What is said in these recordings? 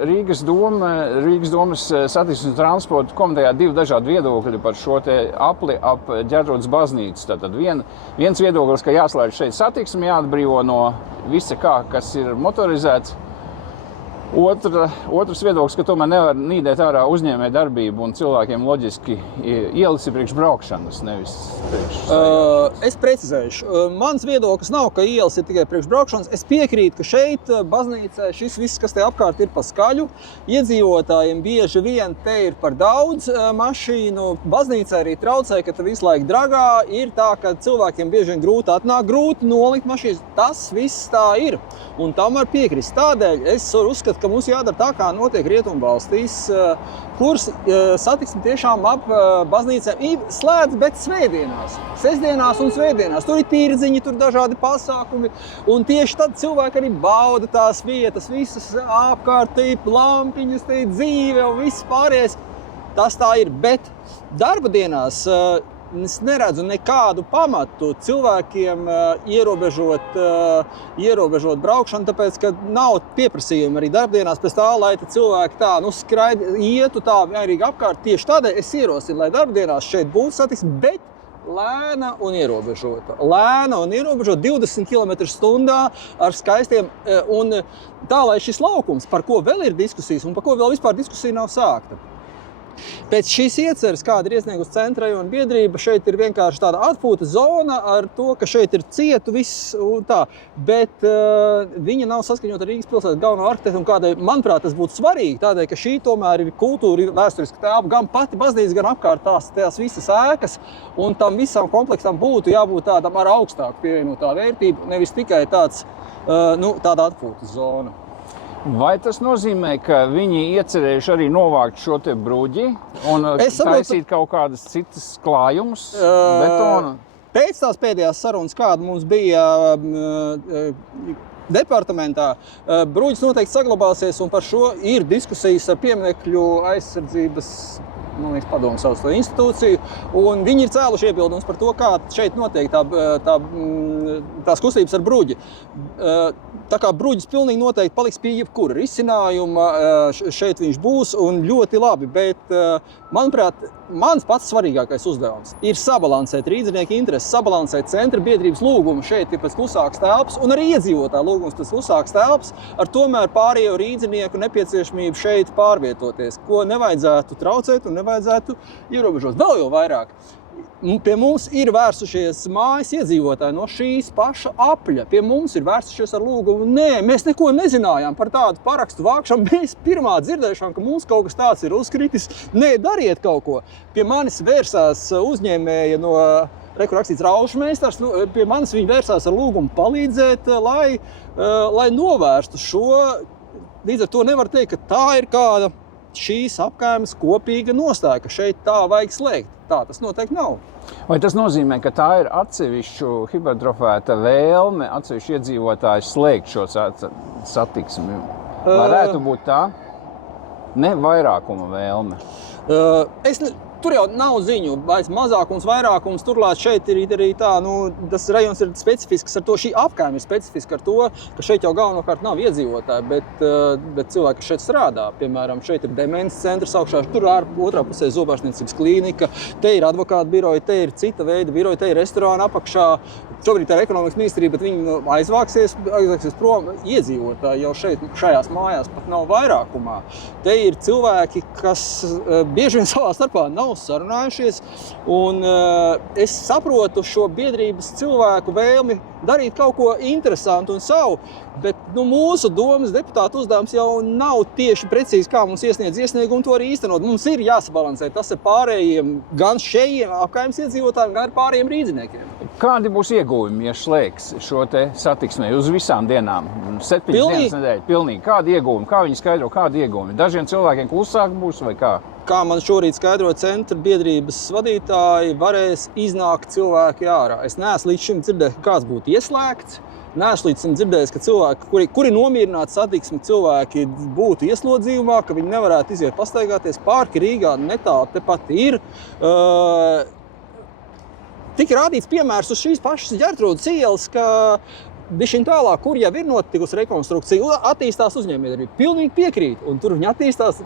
Rīgas domas satiksmes un transporta komitejā divi dažādi viedokļi par šo te apli ap Ģertrūdes baznīcu. Tātad viens viedoklis, ka jāslēdz šeit satiksme, jāatbrīvo no visa kā, kas ir motorizēts. Otrs viedoklis, ka tomēr nevar nīdēt ārā uzņēmēju darbību un cilvēkiem loģiski ielas ir priekš braukšanas, nevis priekš Es precizēšu. Mans viedoklis nav, ka ielas ir tikai priekš braukšanas. Es piekrītu, ka šeit baznīcā šis viss, kas te apkārt ir pa skaļu, iedzīvotājiem bieži vien te ir par daudz mašīnu. Baznīcā arī traucē, ka te visu laiku dragā. Ir tā, ka cilvēkiem bieži vien grūti atnāk, grūti nolikt mašīnas. Tas viss tā ir. Un tam var piekrist. Tādēļ es uzskatu, ka mums jādara tā, kā notiek rietumvalstīs, kuras satiksme tiešām ap baznīcām ir slēdz, bet svētdienās. Sestdienās un svētdienās. Tur ir tirdziņi, tur dažādi pasākumi. Un tieši tad cilvēki arī bauda tās vietas, visas apkārt, lampiņas, dzīve un viss pārējais. Tas tā ir, bet darba dienās es neredzu nekādu pamatu cilvēkiem ierobežot braukšanu, tāpēc, ka nav pieprasījumi arī darbdienās pēc tā, lai cilvēki tā, ietu tā mierīgi apkārt. Tieši tādēļ es ierosinu, lai darbdienās šeit būtu satiksme, bet lēna un ierobežota. Lēna un ierobežota 20 km/h ar skaistiem, un tā, lai šis laukums, par ko vēl ir diskusijas un par ko vēl vispār diskusija nav sākta. Pēc šīs ieceres, kāda ir iesniegusi Centra rajona biedrība, šeit ir vienkārši tāda atpūta zona ar to, ka šeit ir cietu viss un tā, bet viņa nav saskaņota ar Rīgas pilsētas galveno arhitektu, un kādēļ, manuprāt, tas būtu svarīgi, tādēļ, ka šī tomēr ir kultūra, vēsturiska telpa, gan pati baznīca, gan apkārt tās visas ēkas, un tam visam kompleksam būtu jābūt tādam ar augstāku pievienotā vērtību, nevis tikai tāda atpūtas zona. Vai tas nozīmē, ka viņi iecerējuši arī novākt šo te bruģi un taisīt kaut kādas citas klājumus, betonu? Pēc tās pēdējās sarunas, kāda mums bija departamentā, bruģis noteikti saglabāsies, un par šo ir diskusijas ar pieminekļu aizsardzības padomu sauc to institūciju, un viņi ir cēluši iebildumus par to, kā šeit notiek tās kustības ar bruģi. Tā kā bruģis pilnīgi noteikti paliks pie jebkura risinājuma, šeit viņš būs un ļoti labi, bet, manuprāt, mans pats svarīgākais uzdevums ir sabalansēt rīdzinieka intereses, sabalansēt Centra biedrības lūgumu šeit ir pēc klusākas telpas un arī iedzīvotāju lūgums pēc klusākas telpas ar tomēr pārējo rīdzinieku nepieciešamību šeit pārvietoties, ko nevajadzētu traucēt un nevajadzētu ierobežot. Vēl jau vairāk. Pie mums ir vērsušies mājas iedzīvotāji no šīs paša apļa. Pie mums ir vērsušies ar lūgumu. Nē, mēs neko nezinājām par tādu parakstu vākšanu. Mēs pirmā dzirdēšām, ka mums kaut kas tāds ir uzkritis. Nē, dariet kaut ko. Pie manis vērsās uzņēmēja no rakstīts Raušmeistars. Pie manis viņi vērsās ar lūgumu palīdzēt, lai novērstu šo. Līdz ar to nevar teikt, ka tā ir kāda šīs apkaimes kopīga nostāja, ka šeit tā vajag slēgt. Tā tas noteikti nav. Vai tas nozīmē, ka tā ir atsevišķu hipertrofēta vēlme, atsevišķu iedzīvotāju slēgt šo satiksmi? Varētu būt tā? Ne vairākuma vēlme. Tur jau nav ziņu, vai mazākums, vairākums, turklāt šeit ir arī tā, tas rajons ir specifisks ar to, šī apkaime ir specifiska ar to, ka šeit jau galvenokārt nav iedzīvotāji, bet cilvēki, kas šeit strādā. Piemēram, šeit ir demences centrs augšā, tur otrā pusē zobārstniecības klīnika, te ir advokāta biroja, te ir cita veida biroja, te ir restorāna apakšā. Šobrīd tā ir ekonomikas ministrija, bet viņi aizvāksies prom. Iedzīvotāji jau šajās mājās pat nav vairākumā. Te ir cilvēki, kas bieži vien savā starpā nav sarunājušies, un es saprotu šo biedrības cilvēku vēlmi darīt kaut ko interesantu un savu, bet mūsu domas deputātu uzdevums jau nav tieši precīzi, kā mums iesniegumu to arī īstenot. Mums ir jāsabalansē tas ar pārējiem, gan šejiem apkaimes iedzīvotājiem, gan ar pārējiem rīdziniekiem. Kādi būs ieguvumi, ja slēgs šo te satiksmē uz visām dienām? 7 dienas nedēļa, pilnīgi. Kādi ieguvumi? Kā viņi skaidro, kādi ieguvumi? Dažiem cilvēkiem klusāk būs vai kā? Kā man šorīt skaidro Centra biedrības vadītāji, varēs iznākt cilvēki ārā. Es neesmu līdz šim dzirdējis, ka kāds būtu ieslēgts. Neesmu līdz šim dzirdējis, ka cilvēki, kuri nomierināti satiksmi, cilvēki būtu ieslodzījumā, ka viņi nevarētu iziet pastaigāties. Parki Rīgā netālu tepat ir. Tika rādīts piemērs uz šīs pašas Ģertrūdes ielas, ka bišķiņ tālāk, kur jau ir notikusi rekonstrukcija, attīstās uzņēmējdarbība. Pilnīgi piekrīt. Un tur viņi attīstās,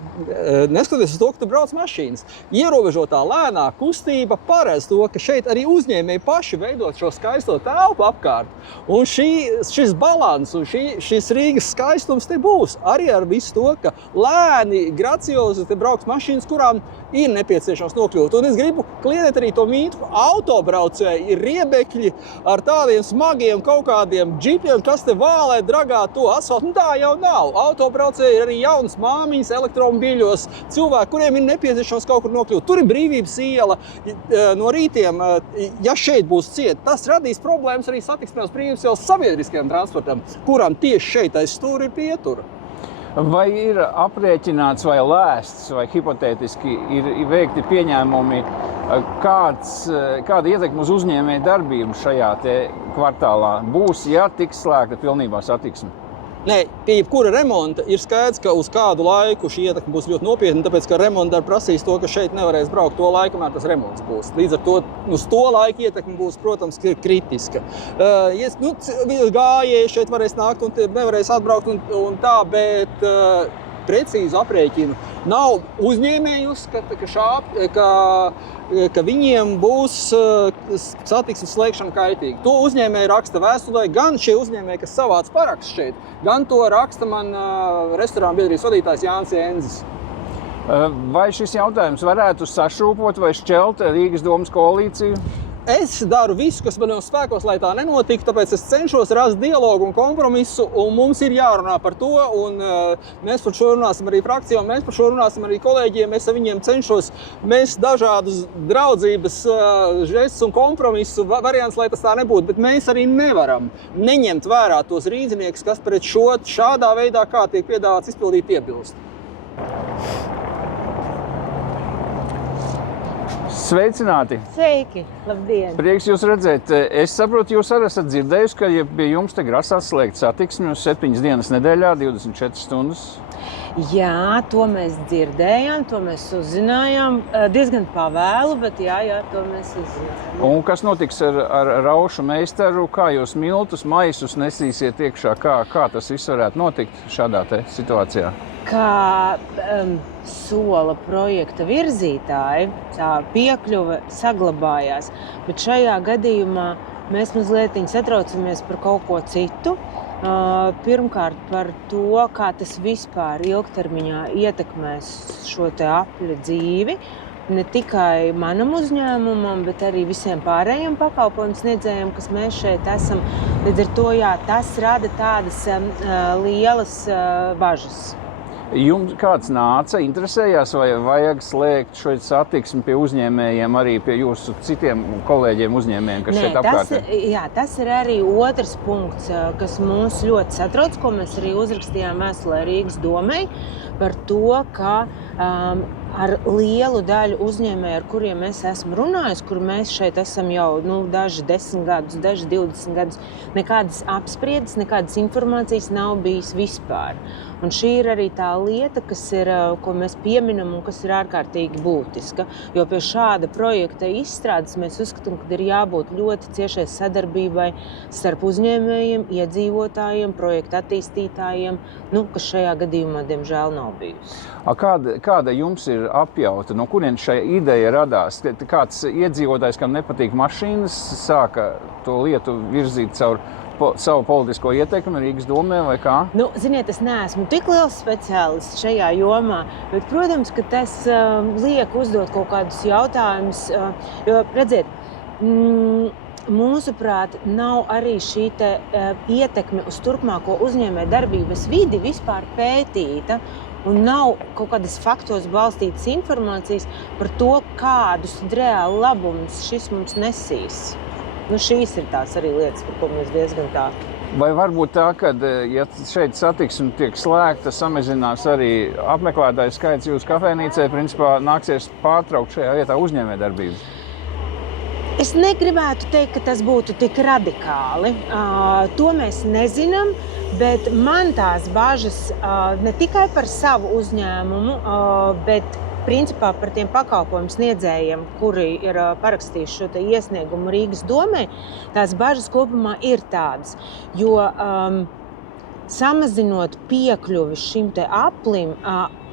neskatoties uz to, ka tu brauc mašīnas. Ierobežotā lēnā kustība paredz to, ka šeit arī uzņēmēji paši veidot šo skaisto telpu apkārt. Un šis balans un šis Rīgas skaistums te būs. Arī ar visu to, ka lēni, graciozi te brauks mašīnas, kurām ir nepieciešams nokļūt. Un es gribu kliedēt arī to mītu, ka autobraucēji ir riebekļi ar tādiem smagiem kaut kādiem džipiem, kas te vālē dragā to asfaltu. Tā jau nav. Autobraucēji ir arī jaunas māmiņas elektromobīļos, cilvēki, kuriem ir nepieciešams kaut kur nokļūt. Tur ir Brīvības iela no rītiem. Ja šeit būs ciet, tas radīs problēmas arī satiksmē uz Brīvības ielas sabiedriskajam transportam, kuram tieši šeit aiz stūra ir pietura. Vai ir aprēķināts vai lēsts vai hipotētiski ir veikti pieņēmumi, kāda ietekme uz uzņēmēju darbību šajā te kvartālā būs, ja tiks slēgta pilnībā satiksme? Nē, pie jebkura remonta ir skaidrs, ka uz kādu laiku šī ietekme būs ļoti nopietna, tāpēc, ka remonta prasīs to, ka šeit nevarēs braukt to laiku, kamēr tas remonts būs. Līdz ar to uz to laiku ietekme būs, protams, kritiska. Gājēji šeit varēs nākt un nevarēs atbraukt un tā, bet precīzu aprēķinu nav. Uzņēmēji uzskata, ka viņiem būs satiksmes slēgšana kaitīga. To uzņēmēji raksta vēstulē, gan šie uzņēmēji, kas savāc paraksts šeit, gan to raksta man restorāna biedrības vadītājs Jānis Jenzis. Vai šis jautājums varētu sašūpot vai šķelt Rīgas domas koalīciju? Es daru visu, kas manos spēkos, lai tā nenotiktu, tāpēc es cenšos rast dialogu un kompromisu, un mums ir jārunā par to, un mēs par šo runāsim arī frakcijā, un mēs par šo runāsim arī kolēģiem, es ar viņiem cenšos, mēs dažādus draudzības žestus un kompromisu variants, lai tas tā nebūtu, bet mēs arī nevaram neņemt vērā tos rīdziniekus, kas pret šādā veidā, kā tiek piedāvāts izpildīt, iebilst. Sveicināti! Sveiki! Labdien! Prieks jūs redzēt. Es saprotu, jūs arī esat dzirdējuši, ka pie jums te grasās slēgt satiksmi uz 7 dienas nedēļā, 24 stundas. Jā, to mēs dzirdējām, to mēs uzzinājām. Diezgan pavēlu, bet jā, to mēs uzzinājām. Un kas notiks ar raušu meistaru? Kā jūs miltus, maisus nesīsiet iekšā? Kā tas viss varētu notikt šādā te situācijā? Kā sola projekta virzītāji, tā piekļuve saglabājās, bet šajā gadījumā mēs mazliet satraucamies par kaut ko citu. Pirmkārt par to, kā tas vispār ilgtermiņā ietekmēs šo te apļu dzīvi. Ne tikai manam uzņēmumam, bet arī visiem pārējiem pakalpojumu sniedzējiem, kas mēs šeit esam. Līdz ar to, jā, tas rada tādas lielas bažas. Jums kāds nāca, interesējās, vai vajag slēgt šo satiksmi pie uzņēmējiem, arī pie jūsu citiem kolēģiem uzņēmējiem, kas šeit apkārt ir? Jā, tas ir arī otrs punkts, kas mūs ļoti satrauc, ko mēs arī uzrakstījām vēstulē Rīgas domai, par to, ka ar lielu daļu uzņēmēju, ar kuriem es esmu runājis, kur mēs šeit esam jau daži 10 gadus, daži 20 gadus, nekādas apspriedes, nekādas informācijas nav bijis vispār. Un šī ir arī tā lieta, ko mēs pieminam un kas ir ārkārtīgi būtiska. Jo pie šāda projekta izstrādes mēs uzskatām, ka ir jābūt ļoti ciešai sadarbībai starp uzņēmējiem, iedzīvotājiem, projekta attīstītājiem, kas šajā gadījumā, diemžēl, nav bijusi. Kāda jums ir apjauta? No kurien šai ideja radās? Kāds iedzīvotājs, kam nepatīk mašīnas, sāka to lietu virzīt caur savu politisko ieteikumu Rīgas domē vai kā? Ziniet, es neesmu tik liels speciālists šajā jomā, bet, protams, ka tas liek uzdot kaut kādus jautājumus, jo, redziet, mūsuprāt, nav arī šī ietekme uz turpmāko uzņēmēju darbības vidi vispār pētīta, un nav kaut kādas faktos balstītas informācijas par to, kādus reāli labumus šis mums nesīs. Šīs ir tās arī lietas, par ko mēs diezgan tā. Vai varbūt tā, ka, ja šeit satiksme tiek slēgta, samazinās arī apmeklētāju skaits jūsu kafejnīcē, principā nāksies pārtraukt šajā vietā uzņēmējdarbību? Es negribētu teikt, ka tas būtu tik radikāli. To mēs nezinām, bet man tās bažas ne tikai par savu uzņēmumu, bet principā par tiem pakalpojumu sniedzējiem, kuri ir parakstījuši šo te iesniegumu Rīgas domai, tās bažas kopumā ir tādas. Jo samazinot piekļuvi šim te aplim,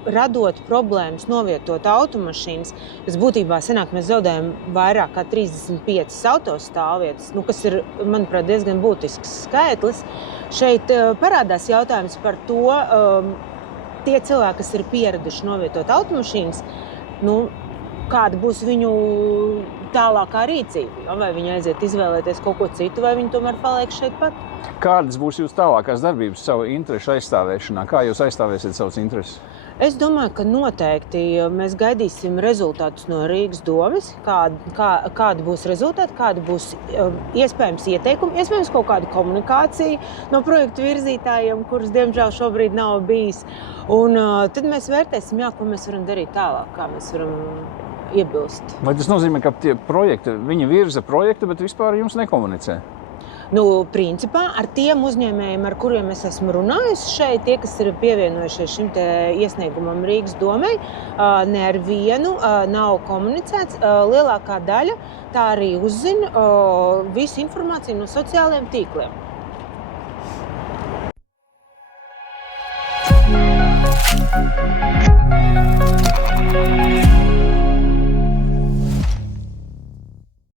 radot problēmas novietot automašīnas, kas būtībā sanāk, mēs zaudējam vairāk kā 35 autostāvvietas, kas ir, manuprāt, diezgan būtisks skaitlis. Šeit parādās jautājums par to, tie cilvēki, kas ir pieraduši novietot automašīnas, kāda būs viņu tālākā rīcība. Vai viņi aiziet izvēlēties kaut ko citu, vai viņi tomēr paliek šeit pat? Kādas būs jūsu tālākās darbības savu interešu aizstāvēšanā? Kā jūs aizstāvēsiet savus intereses? Es domāju, ka noteikti mēs gaidīsim rezultātus no Rīgas domes, kādi būs rezultāti, kādi būs iespējams ieteikumi, iespējams kaut kāda komunikācija no projektu virzītājiem, kuras, diemžēl, šobrīd nav bijis. Un tad mēs vērtēsim, ko mēs varam darīt tālāk, kā mēs varam iebilst. Vai tas nozīmē, ka tie projekti, viņi virza projektu, bet vispār jums nekomunicē? Principā ar tiem uzņēmējiem, ar kuriem es esmu runājusi šeit, tie, kas ir pievienojušies šim te iesniegumam Rīgas domai, ne ar vienu nav komunicēts. Lielākā daļa tā arī uzzina visu informāciju no sociālajiem tīkliem.